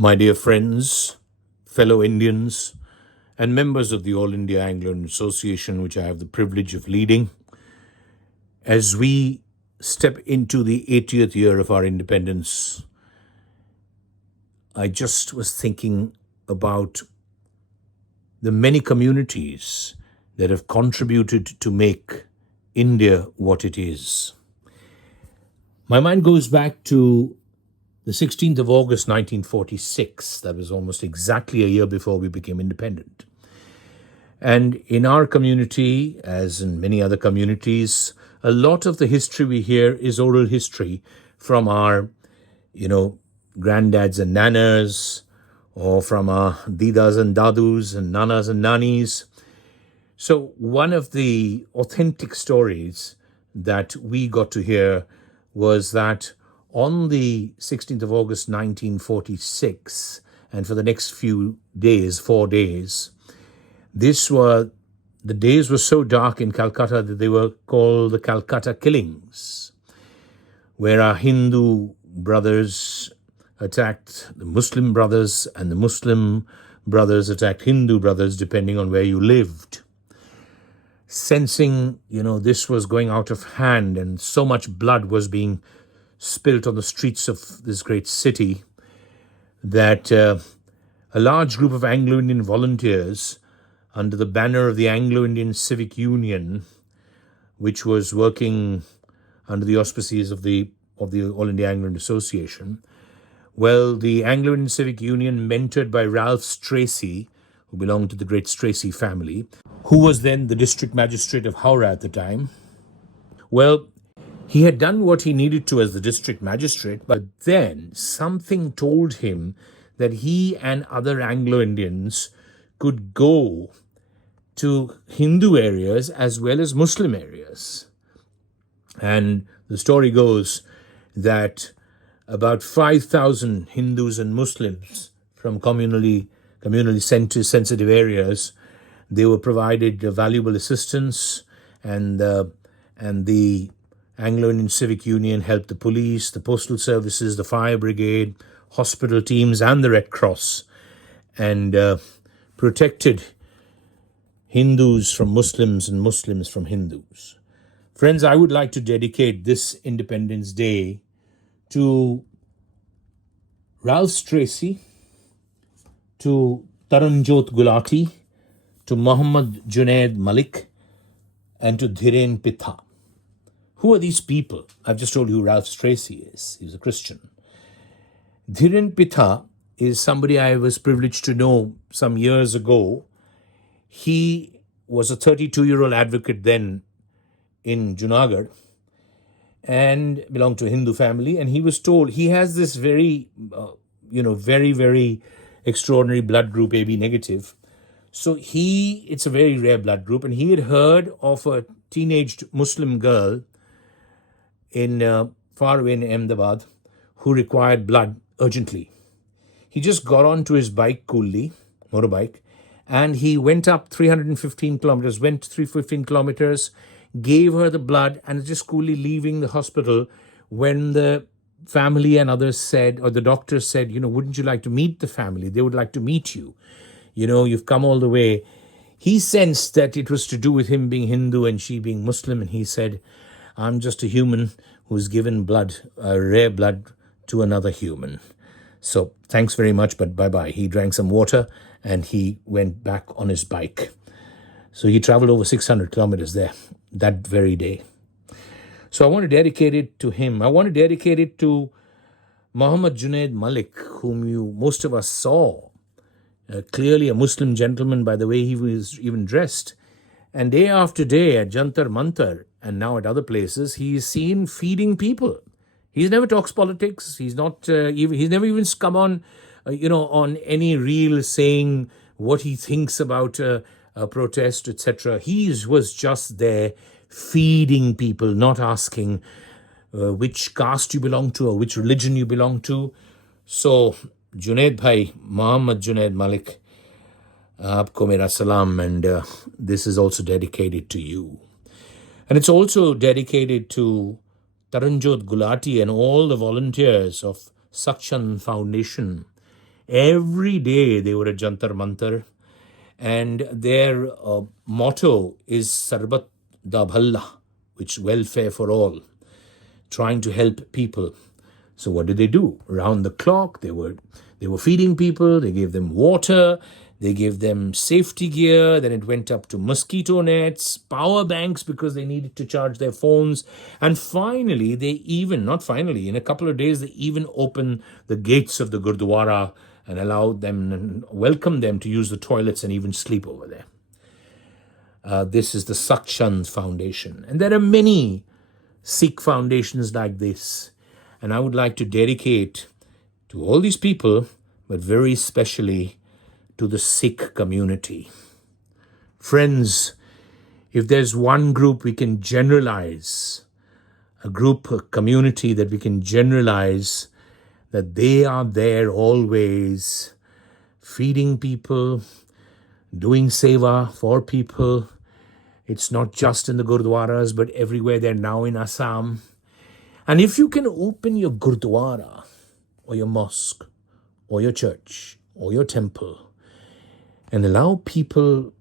My dear friends, fellow Indians, and members of the All India Anglo-Indian Association, which I have the privilege of leading, as we step into the 80th year of our independence, I just was thinking about the many communities that have contributed to make India what it is. My mind goes back to the 16th of August 1946. That was almost exactly a year before we became independent. And in our community, as in many other communities, a lot of the history we hear is oral history from our, granddads and nanas, or from our didas and dadus and nanas and nanis. So one of the authentic stories that we got to hear was that on the 16th of August 1946, and for the next few days, 4 days, the days were so dark in Calcutta that they were called the Calcutta Killings, where our Hindu brothers attacked the Muslim brothers and the Muslim brothers attacked Hindu brothers, depending on where you lived. Sensing, this was going out of hand and so much blood was being spilt on the streets of this great city, that a large group of Anglo-Indian volunteers under the banner of the Anglo-Indian Civic Union, which was working under the auspices of the All India Anglo-Indian Association. Well, the Anglo-Indian Civic Union, mentored by Ralph Stracey, who belonged to the great Stracey family, who was then the district magistrate of Howrah at the time. Well, he had done what he needed to as the district magistrate, but then something told him that he and other Anglo-Indians could go to Hindu areas as well as Muslim areas. And the story goes that about 5,000 Hindus and Muslims from communally sensitive areas, they were provided valuable assistance, and the Anglo-Indian Civic Union helped the police, the postal services, the fire brigade, hospital teams, and the Red Cross, and protected Hindus from Muslims and Muslims from Hindus. Friends, I would like to dedicate this Independence Day to Ralph Stracey, to Taranjot Gulati, to Muhammad Junaid Malik, and to Dhiren Pitha. Who are these people? I've just told you who Ralph Stracey is. He's a Christian. Dhiren Pitha is somebody I was privileged to know some years ago. He was a 32-year-old advocate then in Junagadh and belonged to a Hindu family. And he was told he has this very, very, very extraordinary blood group, AB negative. So it's a very rare blood group. And he had heard of a teenaged Muslim girl far away in Ahmedabad who required blood urgently. He just got onto his bike, coolly, motorbike, and he went up 315 kilometers, gave her the blood, and just coolly leaving the hospital when the family and others said, or the doctors said, wouldn't you like to meet the family? They would like to meet you. You've come all the way. He sensed that it was to do with him being Hindu and she being Muslim, and he said, I'm just a human who's given blood, rare blood, to another human. So thanks very much, but bye-bye. He drank some water and he went back on his bike. So he traveled over 600 kilometers there that very day. So I want to dedicate it to him. I want to dedicate it to Muhammad Junaid Malik, whom most of us saw. Clearly a Muslim gentleman by the way he was even dressed. And day after day at Jantar Mantar and now at other places, he is seen feeding people. He's never talks politics. He's never even come on, on any reel saying what he thinks about a protest, etc. He was just there feeding people, not asking which caste you belong to or which religion you belong to. So, Junaid Bhai, Muhammad Junaid Malik, aapko mera salam, and this is also dedicated to you. And it's also dedicated to Taranjot Gulati and all the volunteers of Sakshan Foundation Every day they were at Jantar Mantar, and their motto is Sarbat da Bhalla, which welfare for all, trying to help people. So what did they do? Round the clock, they were feeding people, they gave them water, they gave them safety gear, then it went up to mosquito nets, power banks because they needed to charge their phones, and finally, in a couple of days, they even opened the gates of the Gurdwara and allowed them and welcomed them to use the toilets and even sleep over there. This is the Sakchand Foundation. And there are many Sikh foundations like this. And I would like to dedicate to all these people, but very especially to the Sikh community. Friends, if there's one group we can generalize, a community that we can generalize, that they are there always, feeding people, doing seva for people. It's not just in the Gurdwaras, but everywhere. They're now in Assam. And if you can open your Gurdwara, or your mosque, or your church, or your temple, and allow people,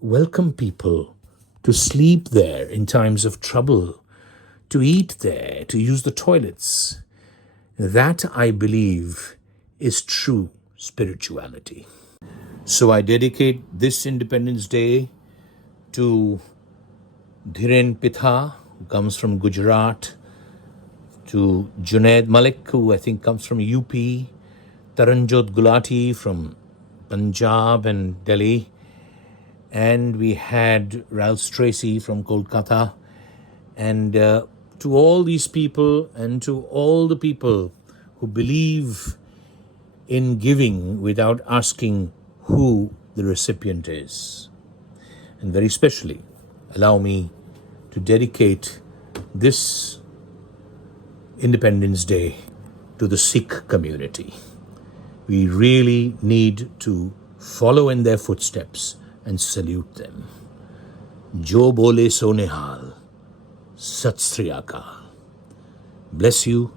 welcome people to sleep there in times of trouble, to eat there, to use the toilets, that, I believe, is true spirituality. So I dedicate this Independence Day to Dhiren Pitha, who comes from Gujarat, to Junaid Malik, who I think comes from UP, Taranjot Gulati from Punjab and Delhi, and we had Ralph Tracy from Kolkata, and to all these people and to all the people who believe in giving without asking who the recipient is. And very specially, allow me to dedicate this Independence Day to the Sikh community. We really need to follow in their footsteps and salute them. Jo bole so nihal, Sat Sri Akal. Bless you,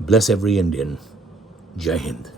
bless every Indian. Jai Hind.